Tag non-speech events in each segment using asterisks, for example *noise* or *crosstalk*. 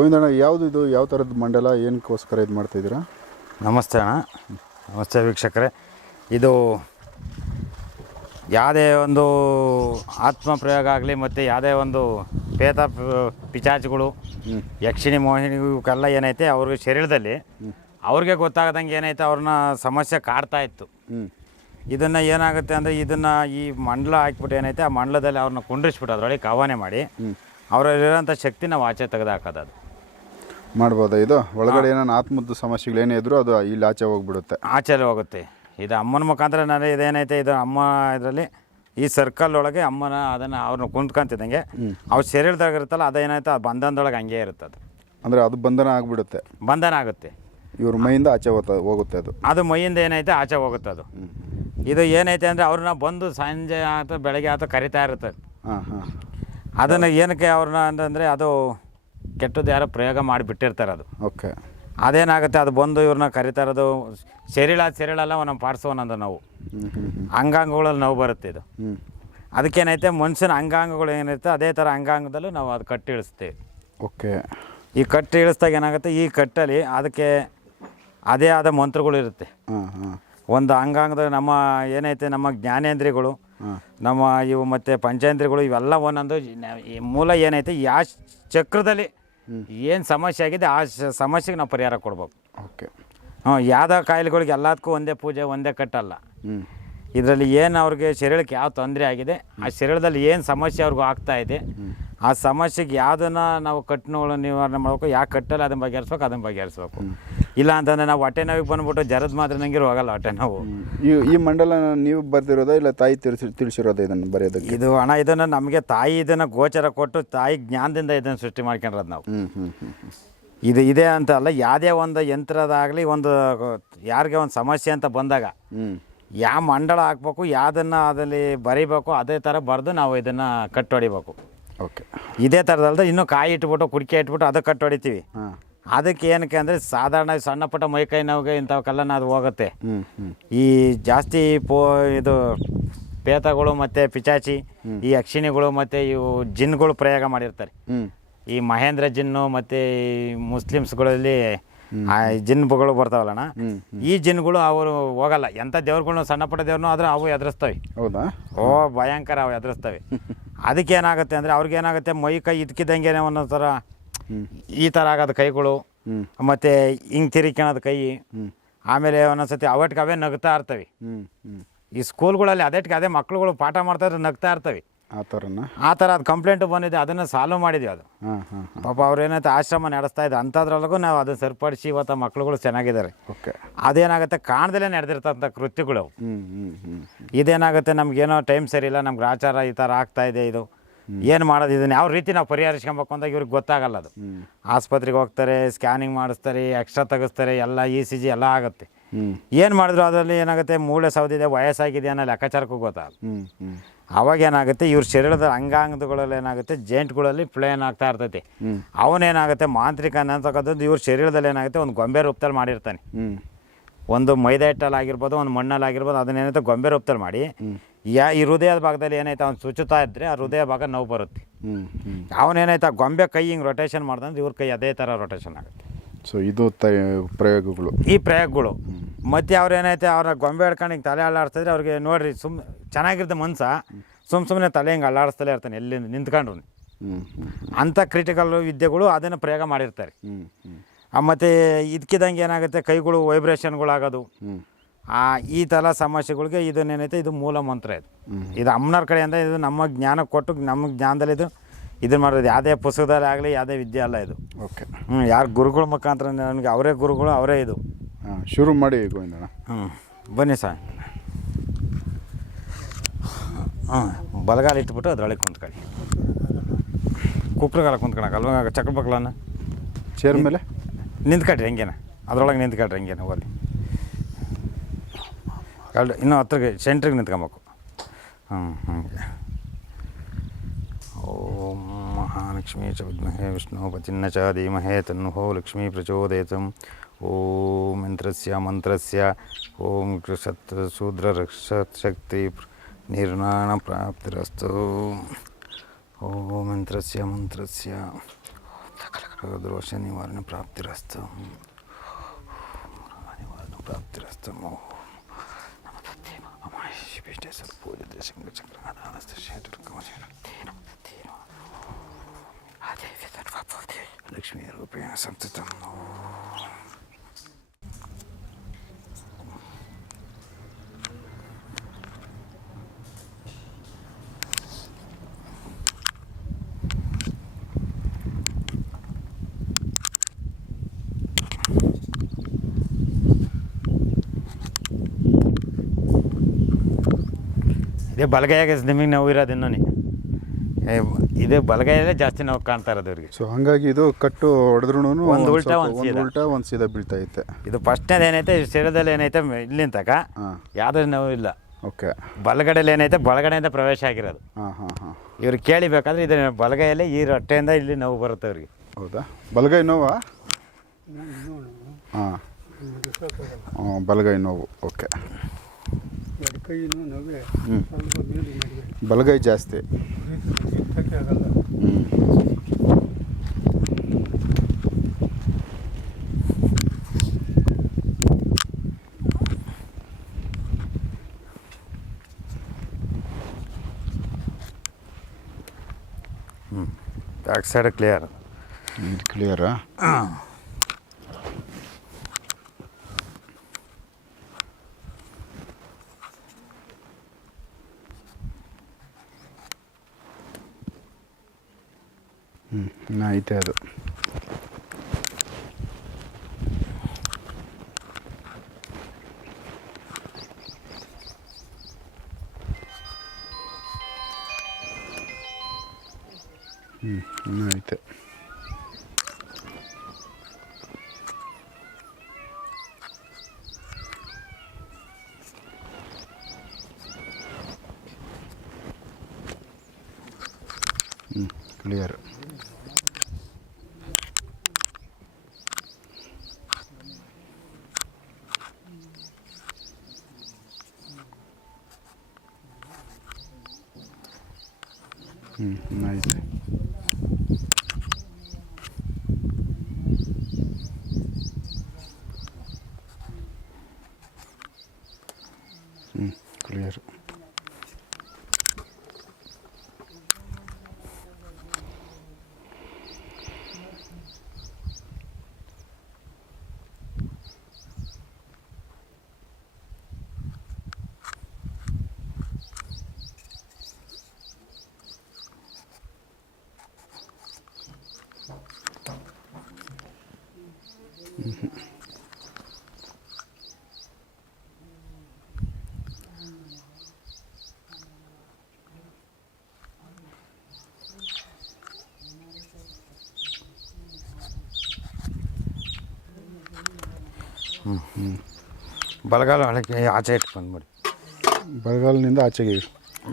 ಗೋವಿಂದಣ್ಣ ಯಾವುದು ಇದು? ಯಾವ ಥರದ ಮಂಡಲ? ಏನಕ್ಕೋಸ್ಕರ ಇದು ಮಾಡ್ತಾಯಿದ್ದೀರಾ ನಮಸ್ತೆ ಅಣ್ಣ. ನಮಸ್ತೆ ವೀಕ್ಷಕರೇ. ಇದು ಯಾವುದೇ ಒಂದು ಆತ್ಮ ಪ್ರಯೋಗ ಆಗಲಿ ಮತ್ತು ಯಾವುದೇ ಒಂದು ಪೇತ ಪಿಚಾಚಿಗಳು ಯಕ್ಷಿಣಿ ಮೋಹಿನಿ ಇವಕ್ಕೆಲ್ಲ ಏನೈತೆ ಅವ್ರಿಗೆ ಶರೀರದಲ್ಲಿ ಅವ್ರಿಗೆ ಗೊತ್ತಾಗದಂಗೆ ಏನೈತೆ ಅವ್ರನ್ನ ಸಮಸ್ಯೆ ಕಾಡ್ತಾ ಇತ್ತು. ಹ್ಞೂ ಇದನ್ನು ಏನಾಗುತ್ತೆ ಅಂದರೆ ಇದನ್ನು ಈ ಮಂಡಲ ಹಾಕ್ಬಿಟ್ಟು ಏನೈತೆ ಆ ಮಂಡಲದಲ್ಲಿ ಅವ್ರನ್ನ ಕುಂಡ್ರಿಸ್ಬಿಟ್ಟು ಅದರೊಳಗೆ ಕವಾನೆ ಮಾಡಿ ಅವರಲ್ಲಿರೋಂಥ ಶಕ್ತಿ ನಾವು ಆಚೆ ತೆಗೆದು ಹಾಕೋದು ಅದು. ಮಾಡ್ಬೋದಾ ಇದು? ಒಳಗಡೆ ಏನಾನ ಆತ್ಮದ್ದು ಸಮಸ್ಯೆಗಳು ಏನೇ ಇದ್ರೂ ಅದು ಇಲ್ಲಿ ಆಚೆ ಹೋಗ್ಬಿಡುತ್ತೆ. ಆಚೆಲ್ಲಿ ಹೋಗುತ್ತೆ. ಇದು ಅಮ್ಮನ ಮುಖಾಂತರ ನಾನು ಇದೇನೈತೆ? ಇದು ಅಮ್ಮ ಇದರಲ್ಲಿ ಈ ಸರ್ಕಲ್ ಒಳಗೆ ಅಮ್ಮನ ಅದನ್ನು ಅವ್ರನ್ನ ಕುಂತ್ಕೊಂತಿದ್ದಂಗೆ ಅವ್ರ ಶರೀರದಾಗಿರುತ್ತಲ್ಲ ಅದೇನಾಯ್ತು ಆ ಬಂಧನದೊಳಗೆ ಹಂಗೆ ಇರುತ್ತೆ ಅದು ಅಂದರೆ ಅದು ಬಂಧನ ಆಗಿಬಿಡುತ್ತೆ. ಬಂಧನ ಆಗುತ್ತೆ. ಇವ್ರ ಮೈಯಿಂದ ಆಚೆ ಹೋಗ್ತಾ ಹೋಗುತ್ತೆ ಅದು. ಅದು ಮೈಯಿಂದ ಏನೈತೆ? ಆಚೆ ಹೋಗುತ್ತೆ ಅದು. ಇದು ಏನೈತೆ ಅಂದರೆ ಅವ್ರನ್ನ ಬಂದು ಸಂಜೆ ಆತ ಬೆಳಗ್ಗೆ ಆತ ಕರಿತಾ ಇರುತ್ತೆ. ಹಾಂ ಹಾಂ. ಅದನ್ನು ಏನಕ್ಕೆ ಅವ್ರನ್ನ ಅಂತಂದರೆ ಅದು ಕೆಟ್ಟದ್ದು ಯಾರೋ ಪ್ರಯೋಗ ಮಾಡಿಬಿಟ್ಟಿರ್ತಾರೆ ಅದು. ಓಕೆ. ಅದೇನಾಗುತ್ತೆ ಅದು ಬಂದು ಇವ್ರನ್ನ ಕರಿತಾ ಇರೋದು ಸೆರಿಳ ಸೆರಿಳಲ್ಲ ಒಂದೊಂದು ಪಾರ್ಟ್ಸ್ ಒಂದೊಂದು ನೋವು. ಅಂಗಾಂಗಗಳಲ್ಲಿ ನೋವು ಬರುತ್ತೆ ಇದು. ಅದಕ್ಕೇನೈತೆ ಮನುಷ್ಯನ ಅಂಗಾಂಗಗಳು ಏನಿರುತ್ತೆ ಅದೇ ಥರ ಅಂಗಾಂಗದಲ್ಲೂ ನಾವು ಅದು ಕಟ್ಟಿ ಇಳಿಸ್ತೀವಿ. ಓಕೆ. ಈ ಕಟ್ಟಿ ಇಳಿಸ್ದಾಗ ಏನಾಗುತ್ತೆ ಈ ಕಟ್ಟಲ್ಲಿ ಅದಕ್ಕೆ ಅದೇ ಆದ ಮಂತ್ರಗಳು ಇರುತ್ತೆ. ಒಂದು ಅಂಗಾಂಗದ ನಮ್ಮ ಏನೈತೆ ನಮ್ಮ ಜ್ಞಾನೇಂದ್ರಿಗಳು ನಮ್ಮ ಇವು ಮತ್ತು ಪಂಚೇಂದ್ರಿಗಳು ಇವೆಲ್ಲ ಒಂದೊಂದು ಈ ಮೂಲ ಏನೈತೆ ಯಾವ ಚಕ್ರದಲ್ಲಿ ಏನು ಸಮಸ್ಯೆ ಆಗಿದೆ ಆ ಸಮಸ್ಯೆಗೆ ನಾವು ಪರಿಹಾರ ಕೊಡ್ಬೇಕು. ಓಕೆ. ಹ್ಞೂ ಯಾವ್ದೋ ಕಾಯಿಲೆಗಳಿಗೆ ಎಲ್ಲದಕ್ಕೂ ಒಂದೇ ಪೂಜೆ ಒಂದೇ ಕಟ್ಟಲ್ಲ. ಇದರಲ್ಲಿ ಏನು ಅವ್ರಿಗೆ ಶರೀರಕ್ಕೆ ಯಾವ ತೊಂದರೆ ಆಗಿದೆ ಆ ಶರೀರದಲ್ಲಿ ಏನು ಸಮಸ್ಯೆ ಅವ್ರಿಗೂ ಆಗ್ತಾ ಇದೆ ಆ ಸಮಸ್ಯೆಗೆ ಯಾವುದನ್ನು ನಾವು ಕಟ್ಟಿನಗಳು ನಿವಾರಣೆ ಮಾಡಬೇಕು ಯಾಕೆ ಕಟ್ಟಲ್ಲ ಅದನ್ನ ಬಗೆಹರಿಸ್ಬೇಕು ಅದನ್ನ ಬಗೆಹರಿಸ್ಬೇಕು. ಇಲ್ಲ ಅಂತಂದರೆ ನಾವು ಹೊಟ್ಟೆ ನೋವಿಗೆ ಬಂದ್ಬಿಟ್ಟು ಜರದ ಮಾತ್ರ ನಂಗೆ ಹೋಗಲ್ಲ ಹೊಟ್ಟೆ ನೋವು. ಈ ಈ ಮಂಡಲ ನೀವು ಬರ್ತಿರೋದ ಇಲ್ಲ ತಾಯಿ ತಿಳಿಸಿ ತಿಳಿಸಿರೋದು ಇದನ್ನು ಬರೆಯೋದು ಇದು ಹಣ ಇದನ್ನು ನಮಗೆ ತಾಯಿ ಇದನ್ನು ಗೋಚರ ಕೊಟ್ಟು ತಾಯಿ ಜ್ಞಾನದಿಂದ ಇದನ್ನು ಸೃಷ್ಟಿ ಮಾಡ್ಕೊಂಡ್ರದ್ ನಾವು. ಇದು ಇದೆ ಅಂತ ಅಲ್ಲ ಯಾವುದೇ ಒಂದು ಯಂತ್ರದಾಗಲಿ ಒಂದು ಯಾರಿಗೆ ಒಂದು ಸಮಸ್ಯೆ ಅಂತ ಬಂದಾಗ ಯಾವ ಮಂಡಳ ಹಾಕ್ಬೇಕು ಯಾವುದನ್ನು ಅದರಲ್ಲಿ ಬರಿಬೇಕು ಅದೇ ಥರ ಬರೆದು ನಾವು ಇದನ್ನು ಕಟ್ಟೊಡಿಬೇಕು. ಓಕೆ ಇದೇ ಥರದಲ್ದ ಇನ್ನೂ ಕಾಯಿ ಇಟ್ಬಿಟ್ಟು ಕುಡಿಕೆ ಇಟ್ಬಿಟ್ಟು ಅದಕ್ಕೆ ಕಟ್ಟು ಹೊಡಿತೀವಿ. ಅದಕ್ಕೆ ಏನಕ್ಕೆ ಅಂದರೆ ಸಾಧಾರಣ ಸಣ್ಣ ಪುಟ್ಟ ಮೈಕೈ ನೋವಿಗೆ ಇಂಥವಕ್ಕೆಲ್ಲ ಅದು ಹೋಗುತ್ತೆ. ಈ ಜಾಸ್ತಿ ಪೋ ಇದು ಪೇತಗಳು ಮತ್ತು ಪಿಚಾಚಿ ಈ ಅಕ್ಷಿಣಿಗಳು ಮತ್ತು ಇವು ಜಿನ್ಗಳು ಪ್ರಯೋಗ ಮಾಡಿರ್ತಾರೆ. ಈ ಮಹೇಂದ್ರ ಜಿನ್ನು ಮತ್ತು ಈ ಮುಸ್ಲಿಮ್ಸ್ಗಳಲ್ಲಿ ಆ ಜಿನ್ಗಳು ಬರ್ತಾವಲ್ಲಣ್ಣ? ಈ ಜಿನ್ಗಳು ಅವರು ಹೋಗಲ್ಲ. ಎಂಥ ದೇವ್ರುಗಳ್ನು ಸಣ್ಣ ಪುಟ್ಟ ದೇವ್ರನ್ನೂ ಆದ್ರೆ ಅವು ಎದುರಿಸ್ತವೆ. ಹೌದಾ? ಓ ಭಯಂಕರ ಅವು ಎದುರಿಸ್ತವೆ. *laughs* ಅದಕ್ಕೆ ಏನಾಗುತ್ತೆ ಅಂದರೆ ಅವ್ರಿಗೆ ಏನಾಗುತ್ತೆ ಮೈ ಕೈ ಇದ್ಕಿದ್ದಂಗೆ ಒಂದೊಂದು ಥರ ಈ ಥರ ಆಗೋದು ಕೈಗಳು ಮತ್ತು ಹಿಂಗೆ ತಿರುಗ್ಕೊಳೋದು ಕೈ. ಆಮೇಲೆ ಒಂದೊಂದ್ಸತಿ ಅವಟ್ಗೆ ಅವೇ ನಗ್ತಾ ಇರ್ತವೆ. ಹ್ಞೂ ಹ್ಞೂ ಈ ಸ್ಕೂಲ್ಗಳಲ್ಲಿ ಅದಕ್ಕೆ ಅದೇ ಮಕ್ಳುಗಳು ಪಾಠ ಮಾಡ್ತಾಯಿದ್ರೆ ನಗ್ತಾ ಇರ್ತವೆ. ಆ ಥರನ ಆ ಥರ ಅದು ಕಂಪ್ಲೇಂಟ್ ಬಂದಿದೆ ಅದನ್ನು ಸಾಲ್ವ್ ಮಾಡಿದ್ವಿ ಅದು. ಹಾಂ ಹಾಂ ಪಾಪ ಅವ್ರು ಏನೈತೆ ಆಶ್ರಮ ನಡೆಸ್ತಾ ಇದ್ದ ಅಂಥದ್ರೊಳಗೂ ನಾವು ಅದನ್ನು ಸರಿಪಡಿಸಿ ಇವತ್ತು ಮಕ್ಳುಗಳು ಚೆನ್ನಾಗಿದ್ದಾರೆ. ಓಕೆ. ಅದೇನಾಗುತ್ತೆ ಕಾಣದಲ್ಲೇ ನಡೆದಿರ್ತಂಥ ಕೃತ್ಯಗಳು. ಅವು. ಹ್ಞೂ ಹ್ಞೂ ಹ್ಞೂ ಇದೇನಾಗುತ್ತೆ ನಮಗೇನೋ ಟೈಮ್ ಸರಿ ಇಲ್ಲ ನಮ್ಗೆ ಆಚಾರ ಈ ಥರ ಆಗ್ತಾ ಇದೆ ಇದು. ಏನು ಮಾಡೋದು ಇದನ್ನು ಯಾವ ರೀತಿ ನಾವು ಪರಿಹರಿಸ್ಕೊಬೇಕು ಅಂದಾಗ ಇವ್ರಿಗೆ ಗೊತ್ತಾಗಲ್ಲ ಅದು. ಆಸ್ಪತ್ರೆಗೆ ಹೋಗ್ತಾರೆ ಸ್ಕ್ಯಾನಿಂಗ್ ಮಾಡಿಸ್ತಾರೆ ಎಕ್ಸ್ಟ್ರಾ ತೆಗಿಸ್ತಾರೆ ಎಲ್ಲ ಇ ಸಿ ಜಿ ಎಲ್ಲ ಆಗುತ್ತೆ. ಹ್ಞೂ ಏನು ಮಾಡಿದ್ರು ಅದರಲ್ಲಿ ಏನಾಗುತ್ತೆ ಮೂಳೆ ಸೌದಿದೆ ವಯಸ್ಸಾಗಿದೆ ಅನ್ನೋ ಲೆಕ್ಕಾಚಾರಕ್ಕೂ ಗೊತ್ತಾಗಲ್ಲ. ಹ್ಞೂ ಹ್ಞೂ ಅವಾಗ ಏನಾಗುತ್ತೆ ಇವ್ರ ಶರೀರದ ಅಂಗಾಂಗಗಳಲ್ಲಿ ಏನಾಗುತ್ತೆ ಜೇಂಟ್ಗಳಲ್ಲಿ ಪ್ಲೇನ್ ಆಗ್ತಾ ಇರ್ತೈತಿ. ಅವನೇನಾಗುತ್ತೆ ಮಾಂತ್ರಿಕ ಅನ್ನತಕ್ಕಂಥದ್ದು ಇವ್ರ ಶರೀರದಲ್ಲಿ ಏನಾಗುತ್ತೆ ಒಂದು ಗೊಂಬೆ ರೂಪದಲ್ಲಿ ಮಾಡಿರ್ತಾನೆ. ಒಂದು ಮೈದಾ ಹಿಟ್ಟಲ್ಲಿ ಆಗಿರ್ಬೋದು ಒಂದು ಮಣ್ಣಲ್ಲಿ ಆಗಿರ್ಬೋದು ಅದನ್ನೇನೈತೆ ಗೊಂಬೆ ರೂಪದಲ್ಲಿ ಮಾಡಿ ಯಾ ಈ ಹೃದಯದ ಭಾಗದಲ್ಲಿ ಏನೈತೆ ಅವ್ನು ಚುಚ್ಚುತ್ತಾ ಇದ್ದರೆ ಆ ಹೃದಯ ಭಾಗ ನೋವು ಬರುತ್ತೆ. ಅವನೇನಾಯ್ತು ಅವನೇನೈತೆ ಆ ಗೊಂಬೆ ಕೈ ಹಿಂಗೆ ರೊಟೇಷನ್ ಮಾಡ್ದಂದ್ರೆ ಇವ್ರ ಕೈ ಅದೇ ಥರ ರೊಟೇಷನ್ ಆಗುತ್ತೆ. ಸೊ ಇದು ತ ಪ್ರಯೋಗಗಳು. ಈ ಪ್ರಯೋಗಗಳು. ಮತ್ತೆ ಅವ್ರು ಏನೈತೆ ಅವ್ರ ಗೊಂಬೆ ಹಿಡ್ಕೊಂಡು ಹಿಂಗೆ ತಲೆ ಅಲ್ಲಾಡ್ಸಿದ್ರೆ ಅವ್ರಿಗೆ ನೋಡ್ರಿ ಸುಮ್ ಚೆನ್ನಾಗಿರ್ತ ಮನ್ಸ. ಸುಮ್ಮ ಸುಮ್ಮನೆ ತಲೆ ಹಿಂಗೆ ಅಲ್ಲಾಡಿಸ್ತಲೇ ಇರ್ತಾನೆ ಎಲ್ಲಿ ನಿಂತ್ಕೊಂಡ್ರು. ಅಂಥ ಕ್ರಿಟಿಕಲ್ ವಿದ್ಯೆಗಳು ಅದನ್ನು ಪ್ರಯೋಗ ಮಾಡಿರ್ತಾರೆ. ಮತ್ತು ಇದಕ್ಕಿದಂಗೆ ಏನಾಗುತ್ತೆ ಕೈಗಳು ವೈಬ್ರೇಷನ್ಗಳಾಗೋದು ಈ ಥರ ಸಮಸ್ಯೆಗಳಿಗೆ ಇದನ್ನೇನೈತೆ ಇದು ಮೂಲ ಮಂತ್ರ ಇದು. ಇದು ಅಮ್ಮನವ್ರ ಕಡೆಯಿಂದ ಇದು ನಮ್ಮ ಜ್ಞಾನ ಕೊಟ್ಟು ನಮ್ಮ ಜ್ಞಾನದಲ್ಲಿ ಇದು ಇದನ್ನು ಮಾಡೋದು ಯಾವುದೇ ಪುಸ್ತಕದಲ್ಲಿ ಆಗಲಿ ಯಾವುದೇ ವಿದ್ಯೆ ಅಲ್ಲ ಇದು. ಓಕೆ. ಹ್ಞೂ ಯಾರು ಗುರುಗಳ ಮುಖಾಂತರ ನನಗೆ ಅವರೇ ಗುರುಗಳು ಅವರೇ ಇದು. ಹಾಂ ಶುರು ಮಾಡಿ ಗೋವಿಂದಣ್ಣ. ಹ್ಞೂ ಬನ್ನಿ ಸರ್. ಹಾಂ ಬಲಗಾಲ ಇಟ್ಬಿಟ್ಟು ಅದರೊಳಗೆ ಕುಂತ್ಕೊಳ್ಳಿ. ಕುಕ್ರಗಾಲ ಕುಂತ್ಕೊಳಕ್ಕೆ ಅಲ್ವ? ಚಕ್ರ ಬಕ್ಲನ್ನ ಚೇರ್ ಮೇಲೆ? ನಿಂತ್ಕೊಳ್ರಿ ಹೆಂಗೇನ. ಅದರೊಳಗೆ ನಿಂತ್ಕೊಳ್ರಿ ಹೆಂಗೇನ ಹೋಗಲಿ ಎರಡು ಇನ್ನೂ ಹತ್ರಗೆ ಸೆಂಟ್ರಿಗೆ ನಿಂತ್ಕೊಬೇಕು. ಹ್ಞೂ ಹಂಗೆ. महालक्ष्मी च विद्महे विष्णुपतिन्न च धीमहे तन्नुहो लक्ष्मी प्रचोदयतम्। ॐ मन्त्रस्य मन्त्रस्य। ॐ शत्रशूद्ररक्षशक्ति निर्णाणप्राप्तिरस्तु ॐ मन्त्रस्य। मन्त्रस्य दोषनिवारणप्राप्तिरस्तु प्राप्तिरस्तु नमस्ते मम पूजते शङ्कचक्रनाथानस्तु शेटुर्गमशेन లక్ష్మీ రూపే సంతతం ఇదే బలగయ్యాక జమీన్ నవ్వురా తిన్నాని ಇದೇ ಬಲಗೈಯಲ್ಲೇ ಜಾಸ್ತಿ ನಾವು ಕಾಣ್ತಾ ಇರೋದು ಇವ್ರಿಗೆ. ಸೊ ಹಂಗಾಗಿ ಇದು ಕಟ್ಟು ಹೊಡೆದ್ರು ಒಂದು ಉಲ್ಟಾ, ಒಂದ್. ಉಲ್ಟಾ ಒಂದು ಸೀದಾ ಬೀಳ್ತಾ ಐತೆ. ಇದು ಫಸ್ಟ್ನೇದು ಏನೈತೆ ಶರೀರದಲ್ಲಿ ಏನೈತೆ ಇಲ್ಲಿಂದ ತಕ ಯಾವುದೇ ನೋವು ಇಲ್ಲ. ಓಕೆ. ಬಲಗಡೆಯಲ್ಲಿ ಏನೈತೆ ಬಲಗಡೆಯಿಂದ ಪ್ರವೇಶ ಆಗಿರೋದು. ಹಾಂ ಹಾಂ ಹಾಂ. ಇವ್ರು ಕೇಳಿಬೇಕಾದ್ರೆ ಇದು ಬಲಗೈಯಲ್ಲಿ ಈ ರೊಟ್ಟೆಯಿಂದ ಇಲ್ಲಿ ನೋವು ಬರುತ್ತೆ ಅವ್ರಿಗೆ. ಹೌದಾ? ಬಲಗೈ ನೋವಾ? ಹಾಂ ಬಲಗೈ ನೋವು ಓಕೆ. ಎಡಕೈನು ನೋವೇ ಹ್ಞೂ ಸ್ವಲ್ಪ ಮೇಲೆ ನಡುವೆ ಬಲಗೈ ಜಾಸ್ತಿ ಎತ್ತಕ್ಕೆ ಆಗಲ್ಲ ಹ್ಞೂ ಬ್ಯಾಕ್ ಸೈಡ್ ಕ್ಲಿಯರ್ ಇದು ಕ್ಲಿಯರಾ ಹ್ಞೂ ಇನ್ನು ಐತೆ ಅದು ಹ್ಞೂ ಇನ್ನೂ ಐತೆ ಹ್ಞೂ ಕ್ಲಿಯರ್ ಹ್ಞೂ ಇನ್ನೂ ಐತೆ ಹ್ಞೂ ಕ್ಲಿಯರ್ ಬಲಗಾಲ ಒಳಗೆ ಆಚೆ ಇಟ್ಟು ಬಂದ್ಬಿಡಿ ಬಲಗಾಲಿನಿಂದ ಆಚೆಗೆ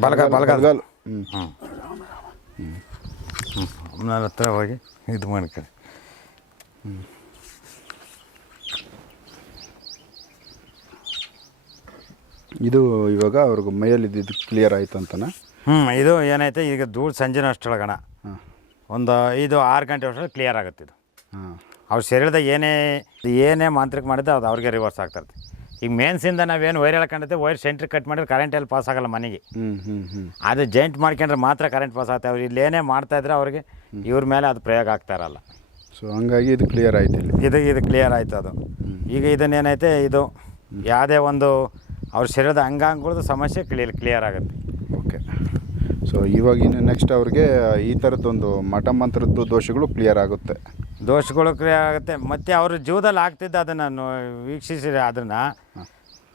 ಬಲಗಾಲ್ ಬಲಗಾಲ್ ಹ್ಞೂ ಹ್ಞೂ ಹ್ಞೂ ನನ್ನ ಹತ್ರ ಹೋಗಿ ಇದು ಮಾಡ್ಕೊಳ್ಳಿ ಇದು ಇವಾಗ ಅವ್ರಿಗೆ ಮೈಯಲ್ಲಿ ಇದ್ದಿದ್ದು ಕ್ಲಿಯರ್ ಆಯ್ತು ಅಂತನಾ? ಹ್ಞೂ ಇದು ಏನೈತೆ ಈಗ ಧೂಳು ಸಂಜೆನ ಅಷ್ಟೊಳಗಣ. ಒಂದು ಐದು ಆರು ಗಂಟೆ ಅಷ್ಟರಲ್ಲಿ ಕ್ಲಿಯರ್ ಆಗುತ್ತೆ ಇದು. ಹಾಂ. ಅವ್ರ ಶರೀರದ ಏನೇ ಏನೇ ಮಾಂತ್ರಿಕ ಮಾಡಿದ್ರೆ ಅದು ಅವ್ರಿಗೆ ರಿವರ್ಸ್ ಆಗ್ತದೆ. ಈಗ ಮೇನ್ಸಿಂದ ನಾವೇನು ವೈರ್ ಎಳ್ಕೊಂಡಿರ್ತೀವಿ ವೈರ್ ಸೆಂಟ್ರಿಗೆ ಕಟ್ ಮಾಡಿದ್ರೆ ಕರೆಂಟ್ ಎಲ್ಲಿ ಪಾಸ್ ಆಗಲ್ಲ ಮನೆಗೆ. ಹ್ಞೂ ಹ್ಞೂ ಹ್ಞೂ ಅದು ಜಾಯಿಂಟ್ ಮಾಡ್ಕೊಂಡ್ರೆ ಮಾತ್ರ ಕರೆಂಟ್ ಪಾಸ್ ಆಗುತ್ತೆ. ಅವ್ರು ಇಲ್ಲೇನೇ ಮಾಡ್ತಾ ಇದ್ರೆ ಅವ್ರಿಗೆ ಇವ್ರ ಮೇಲೆ ಅದು ಪ್ರಯೋಗ ಆಗ್ತಾ ಇರಲ್ಲ. ಸೊ ಹಂಗಾಗಿ ಇದು ಕ್ಲಿಯರ್ ಆಯ್ತು ಇಲ್ಲಿ. ಇದು ಇದು ಕ್ಲಿಯರ್ ಆಯ್ತು ಅದು. ಈಗ ಇದನ್ನೇನೈತೆ ಇದು ಯಾವುದೇ ಒಂದು ಅವ್ರ ಶರೀರದ ಅಂಗಾಂಗಗಳದ್ದು ಸಮಸ್ಯೆ ಕ್ಲಿಯರ್ ಕ್ಲಿಯರ್ ಆಗುತ್ತೆ. ಓಕೆ ಸೊ ಇವಾಗ ಇನ್ನು ನೆಕ್ಸ್ಟ್ ಅವ್ರಿಗೆ ಈ ಥರದ್ದೊಂದು ಮಠ ಮಂತ್ರದ್ದು ದೋಷಗಳು ಕ್ಲಿಯರ್ ಆಗುತ್ತೆ. ದೋಷಗಳು ಕ್ಲಿಯರ್ ಆಗುತ್ತೆ. ಮತ್ತು ಅವ್ರ ಜೀವದಲ್ಲಿ ಆಗ್ತಿದ್ದ ಅದನ್ನು ವೀಕ್ಷಿಸಿ ಅದನ್ನು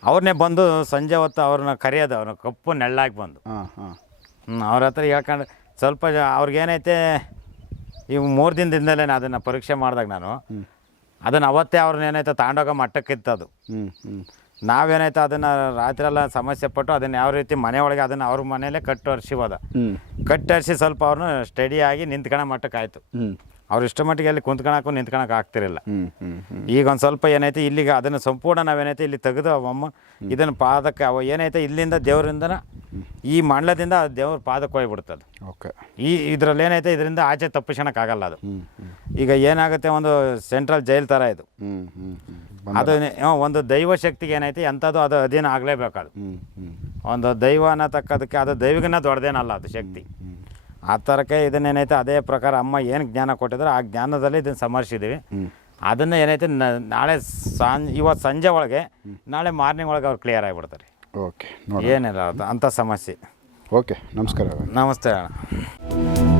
ಅವ್ರನ್ನೇ ಬಂದು ಸಂಜೆ ಹೊತ್ತು ಅವ್ರನ್ನ ಕರೆಯೋದು ಅವ್ರನ್ನ ಕಪ್ಪು ನೆಳ್ಳಾಗಿ ಬಂದು. ಹಾಂ ಹಾಂ. ಹ್ಞೂ ಅವ್ರ ಹತ್ರ ಹೇಳ್ಕೊಂಡು ಸ್ವಲ್ಪ ಅವ್ರಿಗೇನೈತೆ ಈ ಮೂರು ದಿನದಿಂದಲೇ ಅದನ್ನು ಪರೀಕ್ಷೆ ಮಾಡಿದಾಗ ನಾನು ಅದನ್ನು ಅವತ್ತೇ ಅವ್ರನ್ನ ಏನೈತೆ ತಾಂಡೋಗ ಮಟ್ಟಕ್ಕಿತ್ತದು. ಹ್ಞೂ ಹ್ಞೂ ನಾವೇನೈತೆ ಅದನ್ನು ರಾತ್ರಿ ಎಲ್ಲ ಸಮಸ್ಯೆ ಪಟ್ಟು ಅದನ್ನು ಯಾವ ರೀತಿ ಮನೆ ಒಳಗೆ ಅದನ್ನು ಅವ್ರ ಮನೇಲೆ ಕಟ್ಟು ಹರಿಸಿ ಹೋದ ಕಟ್ಟರಿಸಿ ಸ್ವಲ್ಪ ಅವ್ರನ್ನ ಸ್ಟಡಿಯಾಗಿ ಆಗಿ ಮಟ್ಟಕ್ಕೆ ಆಯಿತು. ಹ್ಞೂ ಅವ್ರು ಇಷ್ಟ ಮಟ್ಟಿಗೆ ಅಲ್ಲಿ ಕುಂತ್ಕೊಳಕ್ಕೂ ನಿಂತ್ಕೊಳಕ್ ಆಗ್ತಿರಲಿಲ್ಲ. ಈಗ ಒಂದು ಸ್ವಲ್ಪ ಏನೈತೆ ಇಲ್ಲಿಗೆ ಅದನ್ನು ಸಂಪೂರ್ಣ ನಾವೇನೈತೆ ಇಲ್ಲಿ ತೆಗೆದು ಅವಮ್ಮ ಇದನ್ನು ಪಾದಕ್ಕೆ ಅವ ಏನೈತೆ ಇಲ್ಲಿಂದ ದೇವರಿಂದನ ಈ ಮಂಡಲದಿಂದ ದೇವ್ರ ಪಾದಕ್ಕೆ ಹೋಗ್ಬಿಡ್ತದೆ ಓಕೆ. ಈ ಇದರಲ್ಲಿ ಏನೈತೆ ಇದರಿಂದ ಆಚೆ ತಪ್ಪಿಸೋಣಕ್ಕಾಗಲ್ಲ ಅದು. ಈಗ ಏನಾಗುತ್ತೆ ಒಂದು ಸೆಂಟ್ರಲ್ ಜೈಲ್ ಥರ ಇದು. ಅದು ಒಂದು ದೈವ ಶಕ್ತಿಗೆ ಏನೈತಿ ಎಂಥದ್ದು ಅದು ಅಧೀನ ಆಗಲೇಬೇಕು ಅದು. ಒಂದು ದೈವ ಅನ್ನತಕ್ಕದಕ್ಕೆ ಅದು ದೈವಿಗನ್ನ ದೊಡ್ಡದೇನಲ್ಲ ಅದು ಶಕ್ತಿ. ಆ ಥರಕ್ಕೆ ಇದನ್ನೇನೈತೆ ಅದೇ ಪ್ರಕಾರ ಅಮ್ಮ ಏನು ಜ್ಞಾನ ಕೊಟ್ಟಿದ್ರೆ ಆ ಜ್ಞಾನದಲ್ಲಿ ಇದನ್ನು ಸಮರ್ಸಿದ್ದೀವಿ ಅದನ್ನು ಏನೈತೆ ನಾಳೆ ಸಾಂಜ್ ಇವತ್ತು ಸಂಜೆ ಒಳಗೆ ನಾಳೆ ಮಾರ್ನಿಂಗ್ ಒಳಗೆ ಅವ್ರು ಕ್ಲಿಯರ್ ಆಗಿಬಿಡ್ತಾರೆ. ಓಕೆ ನೋಡಿ ಏನಿಲ್ಲ ಅದು ಅಂಥ ಸಮಸ್ಯೆ. ಓಕೆ ನಮಸ್ಕಾರ. ನಮಸ್ತೆ ಅಣ್ಣ.